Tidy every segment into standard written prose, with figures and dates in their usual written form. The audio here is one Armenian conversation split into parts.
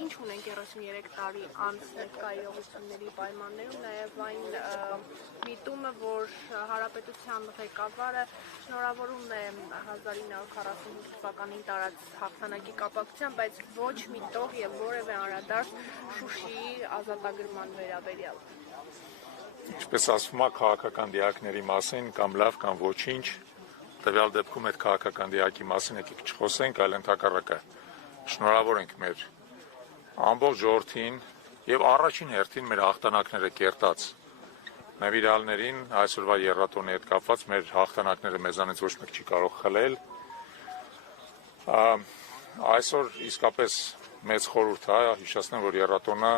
Ինչ ունենք 33 տարի անց ներկայացությունների պայմաններում, նաև այն միտումը, որ Հանրապետության ղեկավարը շնորհավորում է 1945 թվականին տարած հաղթանակի կապակցությամբ, բայց ոչ մի տող եւ որևէ անդրադարձ Շուշիի ազատագրման վերաբերյալ։ Ինչպես ասվում է, քաղաքական դիակների մասին կամ լավ կամ ոչինչ, տվյալ դեպքում այդ քաղաքական դիակի մասին եկեք չխոսենք, այլ ընդհակառակը շնորհավոր ենք մեր ամբողջ ժողովրդին եւ առաջին հերթին մեր հաղթանակները կերտած նվիրալներին, այսօրվա եռատոնի հետ կապված մեր հաղթանակները մեզանից ոչ մեկ չի կարող խլել։ Այսօր իսկապես մեծ խորհուրդ է, հիշեցնեմ, որ եռատոնը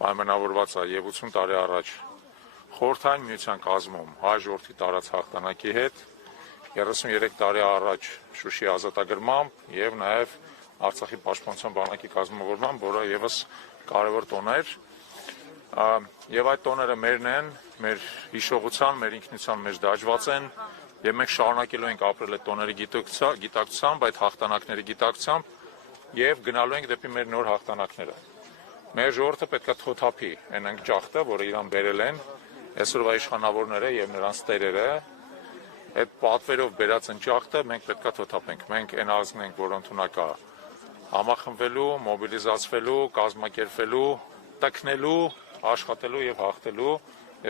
պայմանավորված է եւ 80 տարի առաջ Խորհրդային միության կազմում հայ ժողովրդի տարած հաղթանակի հետ, 33 տարի առաջ Շուշի ազատագրմամբ եւ նաեւ Արցախի պաշտպանության բանակի կազմավորմամբ, որը եւս կարևոր տոն էր, եւ այդ տոները մերն են, մեր հիշողության, մեր ինքնության մեջ դաջված են, եւ մենք շարունակելու ենք ապրել այդ տոների գիտակցությամբ, այդ հաղթանակների գիտակցությամբ եւ գնալու ենք դեպի մեր նոր հաղթանակները։ Մեր ժողովուրդը պետք է թոթափի այն ընկճախտը, որը իրան բերել են այսօրվա իշխանավորները եւ նրանց տերերը, այդ պատվերով բերած ընկճախտը մենք պետք է թոթափենք։ Մենք այն ազգն ենք, որ ընդունակ է համախմբվելու, մոբիլիզացվելու, կազմակերպվելու, տքնելու, աշխատելու եւ հաղթելու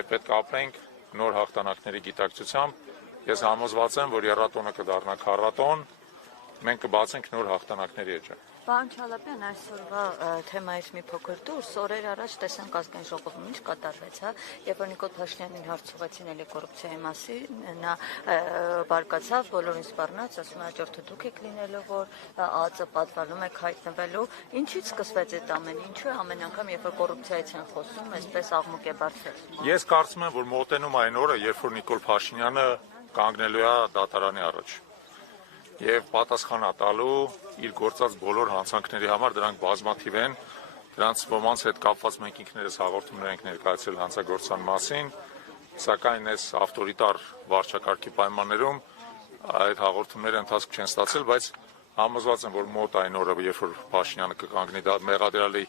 եւ պետք է ապրենք նոր հաղթանակների գիտակցությամբ։ Ես համոզված եմ, որ եռատոնը կդառնա քառատոն, մենք կբացենք նոր հաղթանակների էջը։ Պարոն Չալապյան, այսօրվա թեմայից մի փոքր դուրս, օրեր առաջ տեսանք ազգային ժողովում ինչ կատարվեց, երբ որ Նիկոլ Փաշինյանին հարց ուղղեցին էլի կոռուպցիայի մասին, նա բարկացավ, բոլորին սպառնաց, ասում է հաջորդը դուք եք լինելու, որ ԱԱԾ պատվանում եք հայտնվելու, ինչից սկսվեց այդ ամենը, ինչու է ամեն անգամ, երբ որ կոռուպցիայից են խոսում, այսպես աղմուկ է բարձրացնում։ Ես կարծում եմ, որ մոտենում այն օրը, երբ որ Նիկոլ Փաշինյանը կանգնելու է դատարանի առաջ եւ պատասխան տալու իր գործած բոլոր հանցանքների համար, դրանք բազմաթիվ են, դրանց ոմանց հետ կապված մենք ինքներս հաղորդումներ ենք ներկայացրել հանցագործության մասին, սակայն այս ավտորիտար վարչակարգի պայմաններում այդ հաղորդումները ընթացք չեն ստացել, բայց համոզված եմ, որ մոտ այն օրը, երբ որ Փաշինյանը կկանգնի մեղադրյալի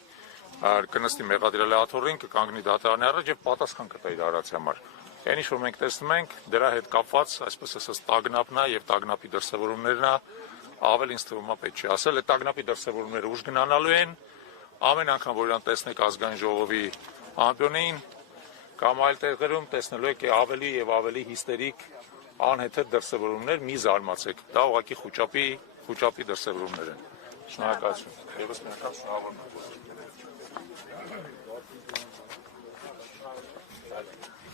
կնստի մեղադրյալի աթոռին, կկանգնի դատարանի առաջ եւ պատասխան կտա իր արարածի համար։ Այն ինչ որ մենք տեսնում ենք, դրա հետ կապված, այսպես ասած, տագնապն է եւ տագնապի դրսեւորումներն է, ավելի ինձ թվում է պետք չի ասել, այդ տագնապի դրսեւորումները ուժ գնանալու են, ամեն անգամ որ իրան տեսնեք ազգային ժողովի ամբիոնին կամ այլ տեղերում տեսնելու եք ավելի եւ ավելի հիստերիկ անհեթեթ դրսեւորումներ, մի զարմացեք, դա ուղղակի խոճապի դրսեւորումներ են։ Շնորհակալություն։ Եվս մի անգամ շնորհավորում եմ։